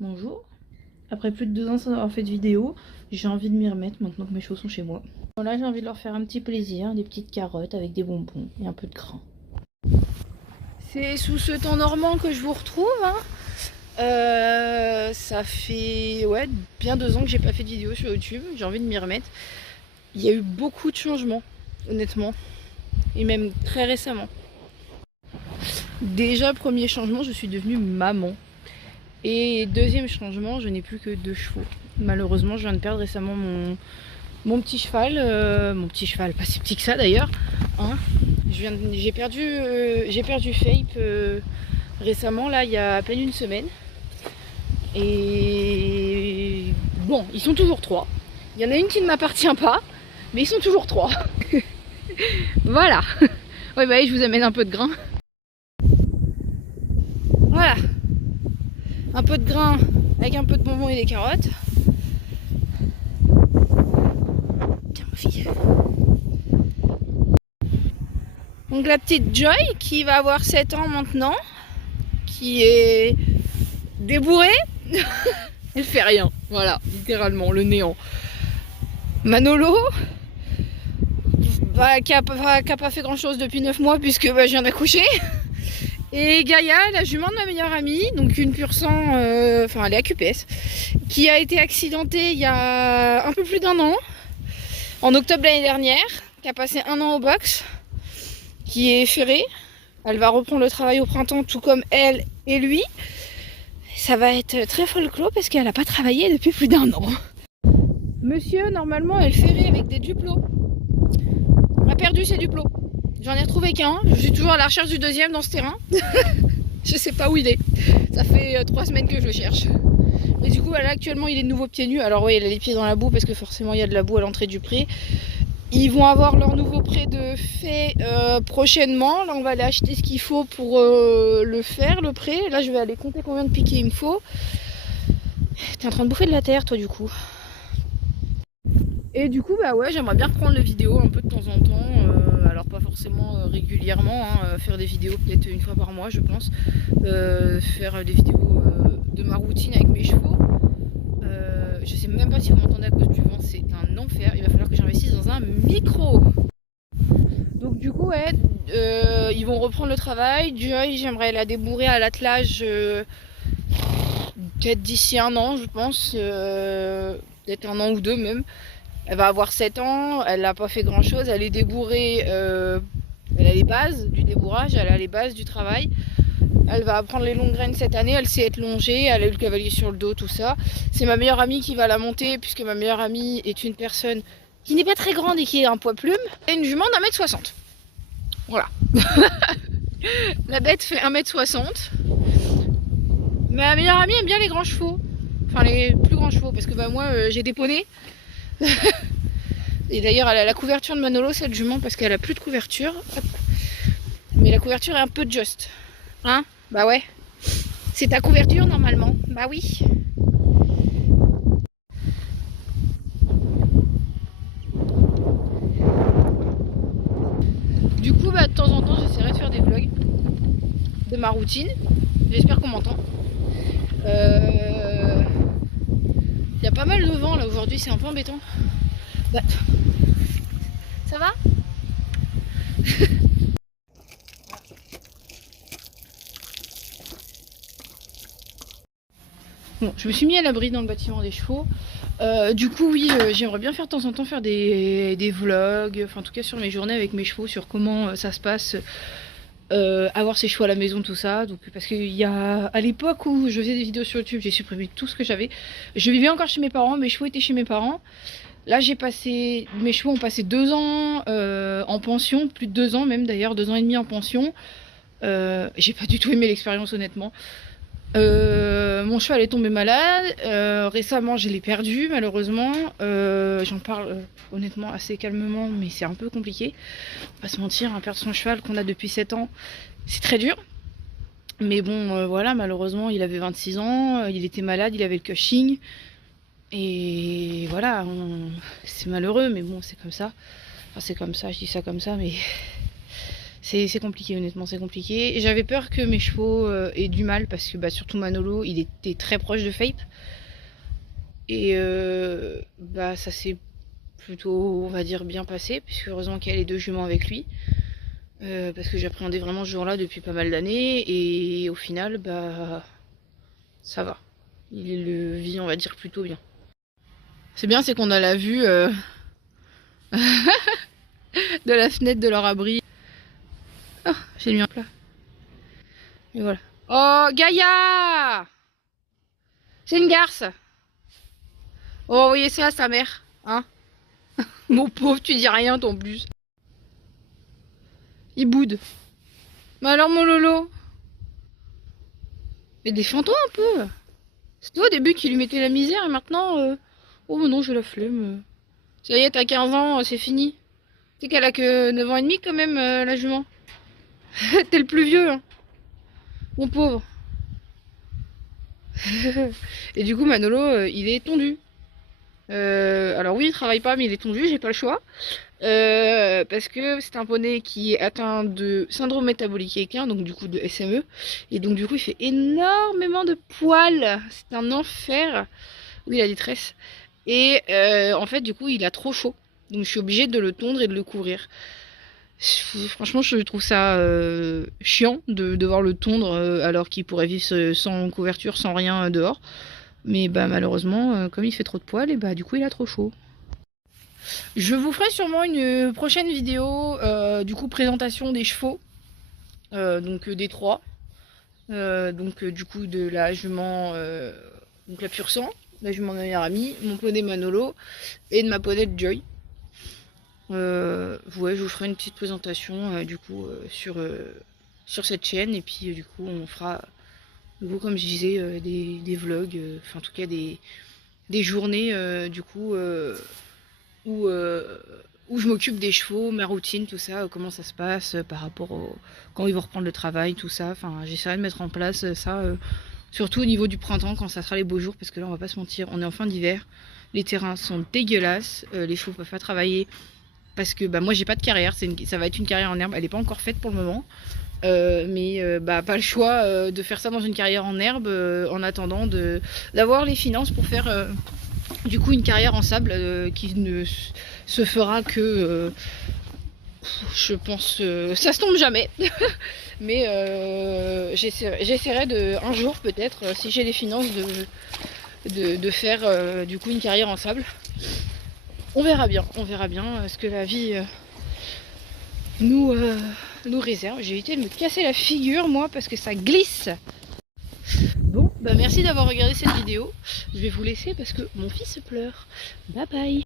Bonjour. Après plus de 2 ans sans avoir fait de vidéo, j'ai envie de m'y remettre maintenant que mes chevaux sont chez moi. Bon, là j'ai envie de leur faire un petit plaisir, des petites carottes avec des bonbons et un peu de grain. C'est sous ce temps normand que je vous retrouve. Ça fait bien 2 ans que j'ai pas fait de vidéo sur YouTube, j'ai envie de m'y remettre. Il y a eu beaucoup de changements, honnêtement, et même très récemment. Déjà, premier changement, je suis devenue maman. Et deuxième changement, je n'ai plus que 2 chevaux. Malheureusement, je viens de perdre récemment mon petit cheval. Mon petit cheval, pas si petit que ça d'ailleurs. Hein. J'ai perdu Fape récemment, là, il y a à peine une semaine. Et bon, ils sont toujours 3. Il y en a une qui ne m'appartient pas, mais ils sont toujours 3. Voilà. Ouais, bah, je vous amène un peu de grain. Voilà. Un peu de grain avec un peu de bonbons et des carottes. Tiens, ma fille. Donc la petite Joy qui va avoir 7 ans maintenant, qui est débourrée. Elle fait rien, voilà, littéralement, le néant. Manolo, qui a pas fait grand chose depuis 9 mois puisque je viens d'accoucher. Et Gaïa, la jument de ma meilleure amie, donc une pur sang, enfin elle est à QPS, qui a été accidentée il y a un peu plus d'1 an, en octobre l'année dernière, qui a passé 1 an au box, qui est ferrée. Elle va reprendre le travail au printemps, tout comme elle et lui. Ça va être très folklore parce qu'elle n'a pas travaillé depuis plus d'1 an. Monsieur, normalement, est ferré avec des duplos. On a perdu ses duplos. J'en ai retrouvé qu'un. Je suis toujours à la recherche du deuxième dans ce terrain. Je sais pas où il est. Ça fait 3 semaines que je le cherche. Mais du coup, là, actuellement, il est de nouveau pieds nus. Alors oui, il a les pieds dans la boue parce que forcément, il y a de la boue à l'entrée du pré. Ils vont avoir leur nouveau pré de fait prochainement. Là, on va aller acheter ce qu'il faut pour le faire, le pré. Là, je vais aller compter combien de piquets il me faut. T'es en train de bouffer de la terre, toi, du coup. Et du coup, bah ouais, j'aimerais bien reprendre les vidéos un peu de temps en temps. Alors, pas forcément régulièrement, faire des vidéos peut-être une fois par mois, je pense. Faire des vidéos de ma routine avec mes chevaux. Je sais même pas si vous m'entendez à cause du vent, c'est un enfer. Il va falloir que j'investisse dans un micro. Donc du coup, ouais, ils vont reprendre le travail. Joy, j'aimerais la débourrer à l'attelage peut-être d'ici 1 an, je pense. Peut-être 1 an ou 2 même. Elle va avoir 7 ans, elle n'a pas fait grand chose, elle est débourrée, elle a les bases du débourrage, elle a les bases du travail. Elle va apprendre les longues graines cette année, elle sait être longée, elle a eu le cavalier sur le dos, tout ça. C'est ma meilleure amie qui va la monter, puisque ma meilleure amie est une personne qui n'est pas très grande et qui est un poids plume. Et une jument d'1m60. Voilà. La bête fait 1m60. Ma meilleure amie aime bien les grands chevaux. Enfin, les plus grands chevaux, parce que moi, j'ai des poneys. Et d'ailleurs, elle a la couverture de Manolo, cette jument, parce qu'elle a plus de couverture. Hop. Mais la couverture est un peu juste. Hein? Bah ouais. C'est ta couverture normalement. Bah oui. Du coup, de temps en temps, j'essaierai de faire des vlogs de ma routine. J'espère qu'on m'entend. Il y a pas mal de vent là aujourd'hui, c'est un peu embêtant. Bah. Ça va? Bon, je me suis mis à l'abri dans le bâtiment des chevaux. Du coup, oui, j'aimerais bien faire de temps en temps faire des vlogs, enfin en tout cas sur mes journées avec mes chevaux, sur comment ça se passe, avoir ses chevaux à la maison, tout ça. Donc, parce qu'il y a, à l'époque où je faisais des vidéos sur YouTube, j'ai supprimé tout ce que j'avais. Je vivais encore chez mes parents, mes chevaux étaient chez mes parents. Là, mes chevaux ont passé 2 ans en pension, plus de 2 ans même d'ailleurs, 2 ans et demi en pension. J'ai pas du tout aimé l'expérience honnêtement. Mon cheval est tombé malade. Récemment, je l'ai perdu malheureusement. J'en parle honnêtement assez calmement, mais c'est un peu compliqué. On va pas se mentir, perdre son cheval qu'on a depuis 7 ans, c'est très dur. Mais bon, voilà, malheureusement, il avait 26 ans, il était malade, il avait le Cushing. Et voilà, c'est malheureux, mais bon, c'est comme ça. Enfin, c'est comme ça, je dis ça comme ça, mais C'est compliqué, honnêtement, c'est compliqué. J'avais peur que mes chevaux aient du mal parce que bah, surtout Manolo, il était très proche de Fape. Et bah, ça s'est plutôt, on va dire, bien passé, puisque heureusement qu'il y a les 2 juments avec lui. Parce que j'appréhendais vraiment ce jour-là depuis pas mal d'années. Et au final, bah, ça va. Il le vit, on va dire, plutôt bien. C'est bien, c'est qu'on a la vue de la fenêtre de leur abri. Oh, j'ai mis un plat. Et voilà. Oh, Gaïa! C'est une garce. Oh, envoyez ça à sa mère. Hein? Mon pauvre, tu dis rien, ton plus. Il boude. Mais alors, mon Lolo? Mais défends-toi un peu. C'est toi au début qui lui mettais la misère et maintenant... Oh, mais non, j'ai la flemme. Ça y est, t'as 15 ans, c'est fini. Tu sais qu'elle a que 9 ans et demi quand même, la jument. T'es le plus vieux, hein. Mon pauvre. Et du coup, Manolo, il est tondu. Alors oui, il travaille pas, mais il est tondu, j'ai pas le choix. Parce que c'est un poney qui est atteint de syndrome métabolique équin, donc du coup de SME. Et donc du coup, il fait énormément de poils. C'est un enfer. Oui, il a des tresses. Et en fait, du coup, il a trop chaud. Donc je suis obligée de le tondre et de le couvrir. Franchement, je trouve ça chiant de devoir le tondre alors qu'il pourrait vivre sans couverture, sans rien dehors. Mais bah malheureusement, comme il fait trop de poils, et bah du coup il a trop chaud. Je vous ferai sûrement une prochaine vidéo, du coup présentation des chevaux, donc des 3. Donc du coup de la jument, donc la pur sang, la jument de ma meilleure amie, mon poney Manolo et de ma poney Joy. Ouais, je vous ferai une petite présentation du coup sur cette chaîne et puis du coup on fera, du coup, comme je disais, des vlogs, enfin en tout cas des journées du coup où je m'occupe des chevaux, ma routine, tout ça, comment ça se passe par rapport au quand ils vont reprendre le travail, tout ça. Enfin, j'essaierai de mettre en place ça, surtout au niveau du printemps quand ça sera les beaux jours, parce que là on va pas se mentir, on est en fin d'hiver, les terrains sont dégueulasses, les chevaux peuvent pas travailler parce que bah moi j'ai pas de carrière, ça va être une carrière en herbe, elle est pas encore faite pour le moment. Mais bah pas le choix de faire ça dans une carrière en herbe en attendant d'avoir les finances pour faire du coup une carrière en sable qui ne se fera que je pense ça se tombe jamais. Mais j'essaierai de un jour peut-être si j'ai les finances de faire du coup une carrière en sable. On verra bien ce que la vie nous réserve. J'ai évité de me casser la figure moi parce que ça glisse. Bon, bah merci d'avoir regardé cette vidéo. Je vais vous laisser parce que mon fils pleure. Bye bye.